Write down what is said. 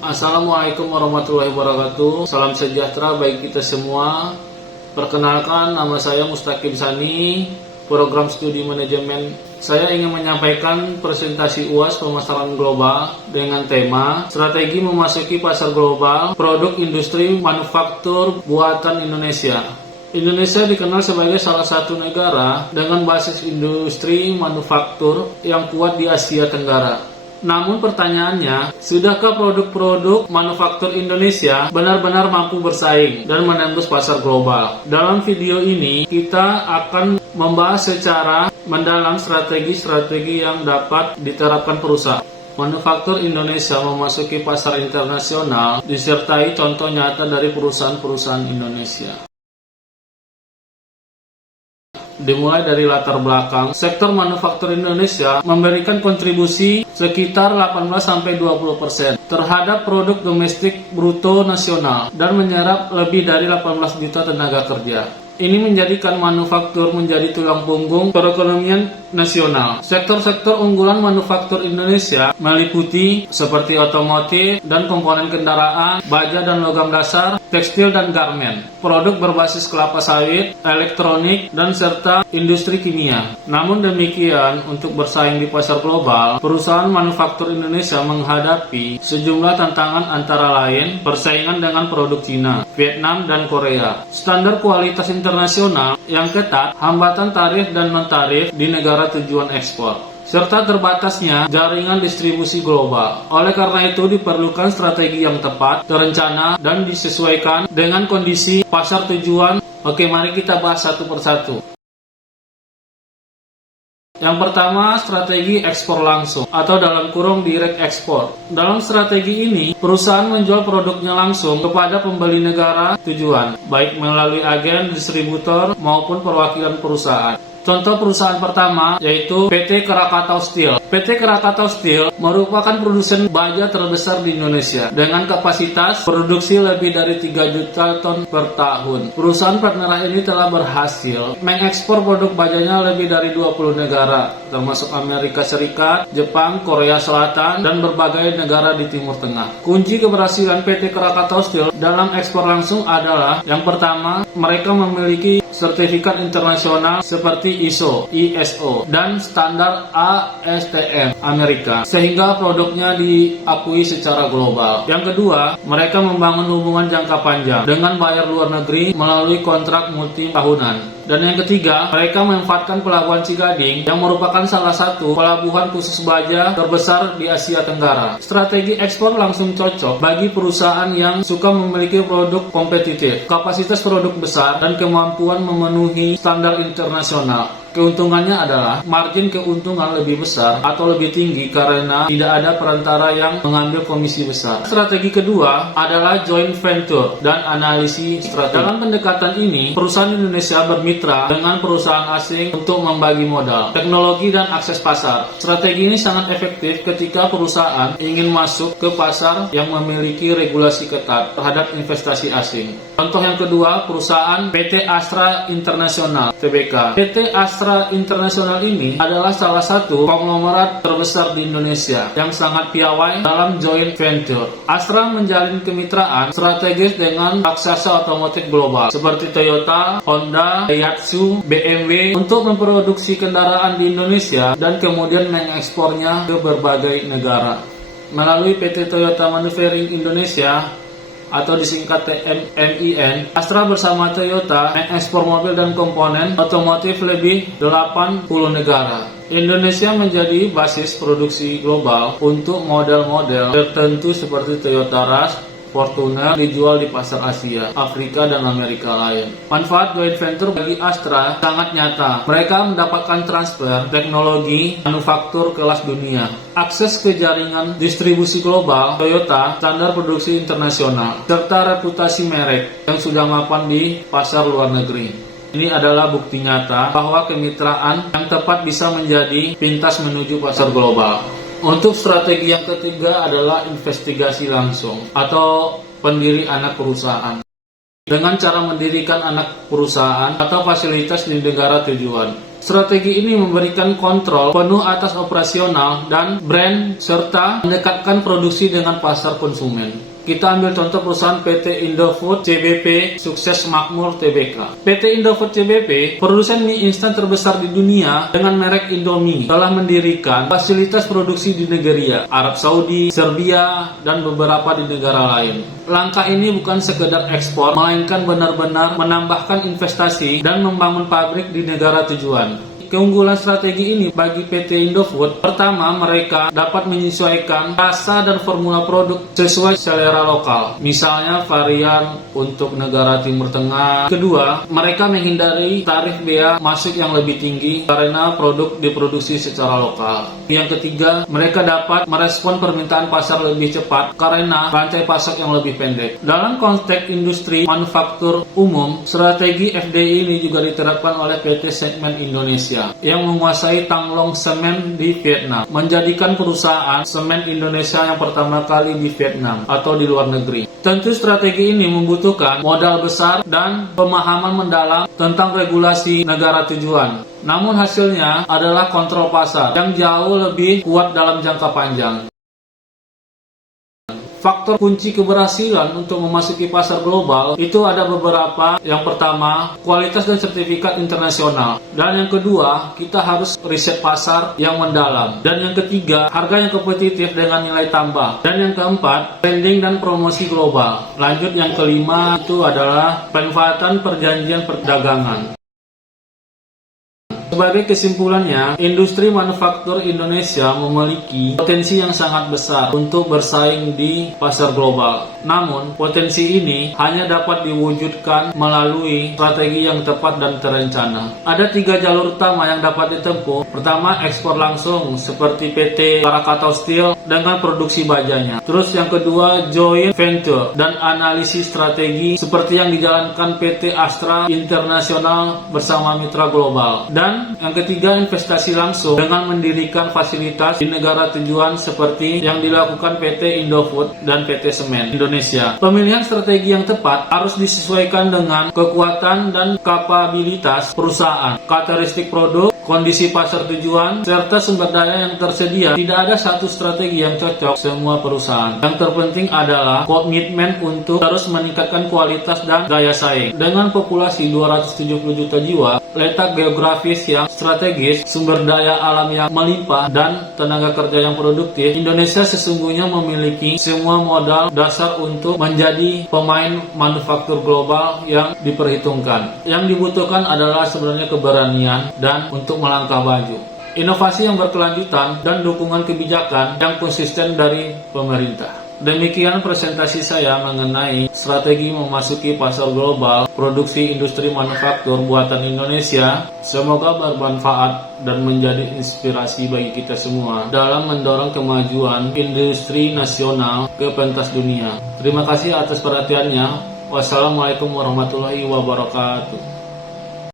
Assalamualaikum warahmatullahi wabarakatuh. Salam sejahtera bagi kita semua. Perkenalkan, nama saya Mustaqim Sani, program studi manajemen. Saya ingin menyampaikan presentasi UAS pemasaran global dengan tema strategi memasuki pasar global produk industri manufaktur buatan Indonesia. Indonesia dikenal sebagai salah satu negara dengan basis industri manufaktur yang kuat di Asia Tenggara. Namun pertanyaannya, sudahkah produk-produk manufaktur Indonesia benar-benar mampu bersaing dan menembus pasar global? Dalam video ini, kita akan membahas secara mendalam strategi-strategi yang dapat diterapkan perusahaan manufaktur Indonesia memasuki pasar internasional, disertai contoh nyata dari perusahaan-perusahaan Indonesia. Dimulai dari latar belakang, sektor manufaktur Indonesia memberikan kontribusi sekitar 18-20% terhadap produk domestik bruto nasional dan menyerap lebih dari 18 juta tenaga kerja. Ini menjadikan manufaktur menjadi tulang punggung perekonomian nasional. Sektor-sektor unggulan manufaktur Indonesia meliputi seperti otomotif dan komponen kendaraan, baja dan logam dasar, tekstil dan garmen, produk berbasis kelapa sawit, elektronik, dan serta industri kimia. Namun demikian, untuk bersaing di pasar global, perusahaan manufaktur Indonesia menghadapi sejumlah tantangan antara lain persaingan dengan produk Cina, Vietnam, dan Korea, standar kualitas internasional yang ketat, hambatan tarif dan non-tarif di negara tujuan ekspor, serta terbatasnya jaringan distribusi global. Oleh karena itu diperlukan strategi yang tepat, terencana, dan disesuaikan dengan kondisi pasar tujuan. Oke, mari kita bahas satu persatu. Yang pertama, strategi ekspor langsung atau dalam kurung direct export. Dalam strategi ini, perusahaan menjual produknya langsung kepada pembeli negara tujuan, baik melalui agen, distributor, maupun perwakilan perusahaan. Contoh perusahaan pertama yaitu PT Krakatau Steel. PT Krakatau Steel merupakan produsen baja terbesar di Indonesia dengan kapasitas produksi lebih dari 3 juta ton per tahun. Perusahaan partner ini telah berhasil mengekspor produk bajanya lebih dari 20 negara, termasuk Amerika Serikat, Jepang, Korea Selatan, dan berbagai negara di Timur Tengah. Kunci keberhasilan PT Krakatau Steel dalam ekspor langsung adalah yang pertama, mereka memiliki sertifikat internasional seperti ISO, dan standar ASTM Amerika, sehingga produknya diakui secara global. Yang kedua, mereka membangun hubungan jangka panjang dengan buyer luar negeri melalui kontrak multi tahunan. Dan yang ketiga, mereka memanfaatkan Pelabuhan Cigading yang merupakan salah satu pelabuhan khusus baja terbesar di Asia Tenggara. Strategi ekspor langsung cocok bagi perusahaan yang suka memiliki produk kompetitif, kapasitas produk besar, dan kemampuan memenuhi standar internasional. Keuntungannya adalah margin keuntungan lebih besar atau lebih tinggi karena tidak ada perantara yang mengambil komisi besar. Strategi kedua adalah joint venture dan analisis strategi. Dalam pendekatan ini, perusahaan Indonesia bermitra dengan perusahaan asing untuk membagi modal, teknologi, dan akses pasar. Strategi ini sangat efektif ketika perusahaan ingin masuk ke pasar yang memiliki regulasi ketat terhadap investasi asing. Contoh yang kedua, perusahaan PT Astra International Tbk. PT Astra International ini adalah salah satu konglomerat terbesar di Indonesia yang sangat piawai dalam joint venture. Astra menjalin kemitraan strategis dengan raksasa otomotif global seperti Toyota, Honda, Daihatsu, BMW untuk memproduksi kendaraan di Indonesia dan kemudian mengekspornya ke berbagai negara. Melalui PT Toyota Manufacturing Indonesia atau disingkat TMIN, Astra bersama Toyota mengekspor mobil dan komponen otomotif lebih 80 negara. Indonesia menjadi basis produksi global untuk model-model tertentu seperti Toyota Rush, Fortuner dijual di pasar Asia, Afrika, dan Amerika lain. Manfaat joint venture bagi Astra sangat nyata. Mereka mendapatkan transfer teknologi manufaktur kelas dunia, akses ke jaringan distribusi global Toyota, standar produksi internasional, serta reputasi merek yang sudah mapan di pasar luar negeri. Ini adalah bukti nyata bahwa kemitraan yang tepat bisa menjadi pintas menuju pasar global. Untuk strategi yang ketiga adalah investigasi langsung atau pendiri anak perusahaan. Dengan cara mendirikan anak perusahaan atau fasilitas di negara tujuan. Strategi ini memberikan kontrol penuh atas operasional dan brand serta mendekatkan produksi dengan pasar konsumen. Kita ambil contoh perusahaan PT Indofood CBP Sukses Makmur Tbk. PT Indofood CBP, produsen mie instan terbesar di dunia dengan merek Indomie, telah mendirikan fasilitas produksi di negara Arab Saudi, Serbia, dan beberapa di negara lain. Langkah ini bukan sekedar ekspor, melainkan benar-benar menambahkan investasi dan membangun pabrik di negara tujuan. Keunggulan strategi ini bagi PT Indofood, pertama, mereka dapat menyesuaikan rasa dan formula produk sesuai selera lokal, misalnya varian untuk negara Timur Tengah. Kedua, mereka menghindari tarif bea masuk yang lebih tinggi karena produk diproduksi secara lokal. Yang ketiga, mereka dapat merespon permintaan pasar lebih cepat karena rantai pasok yang lebih pendek. Dalam konteks industri manufaktur umum, strategi FDI ini juga diterapkan oleh PT Segmen Indonesia yang menguasai Tanglong Semen di Vietnam, menjadikan perusahaan semen Indonesia yang pertama kali di Vietnam atau di luar negeri. Tentu strategi ini membutuhkan modal besar dan pemahaman mendalam tentang regulasi negara tujuan. Namun hasilnya adalah kontrol pasar yang jauh lebih kuat dalam jangka panjang. Faktor kunci keberhasilan untuk memasuki pasar global itu ada beberapa. Yang pertama, kualitas dan sertifikat internasional. Dan yang kedua, kita harus riset pasar yang mendalam. Dan yang ketiga, harga yang kompetitif dengan nilai tambah. Dan yang keempat, branding dan promosi global. Lanjut, yang kelima itu adalah pemanfaatan perjanjian perdagangan. Sebagai kesimpulannya, industri manufaktur Indonesia memiliki potensi yang sangat besar untuk bersaing di pasar global. Namun, potensi ini hanya dapat diwujudkan melalui strategi yang tepat dan terencana. Ada 3 jalur utama yang dapat ditempuh. Pertama, ekspor langsung seperti PT Krakatau Steel dengan produksi bajanya. Terus yang kedua, joint venture dan analisis strategi seperti yang dijalankan PT Astra Internasional bersama mitra global. Dan yang ketiga, investasi langsung dengan mendirikan fasilitas di negara tujuan seperti yang dilakukan PT Indofood dan PT Semen Indonesia. Pemilihan strategi yang tepat harus disesuaikan dengan kekuatan dan kapabilitas perusahaan, karakteristik produk, kondisi pasar tujuan, serta sumber daya yang tersedia. Tidak ada satu strategi yang cocok semua perusahaan. Yang terpenting adalah komitmen untuk terus meningkatkan kualitas dan daya saing. Dengan populasi 270 juta jiwa, letak geografis yang strategis, sumber daya alam yang melimpah, dan tenaga kerja yang produktif, Indonesia sesungguhnya memiliki semua modal dasar untuk menjadi pemain manufaktur global yang diperhitungkan. Yang dibutuhkan adalah sebenarnya keberanian dan untuk melangkah maju, inovasi yang berkelanjutan, dan dukungan kebijakan yang konsisten dari pemerintah. Demikian presentasi saya mengenai strategi memasuki pasar global produksi industri manufaktur buatan Indonesia. Semoga bermanfaat dan menjadi inspirasi bagi kita semua dalam mendorong kemajuan industri nasional ke pentas dunia. Terima kasih atas perhatiannya. Wassalamualaikum warahmatullahi wabarakatuh.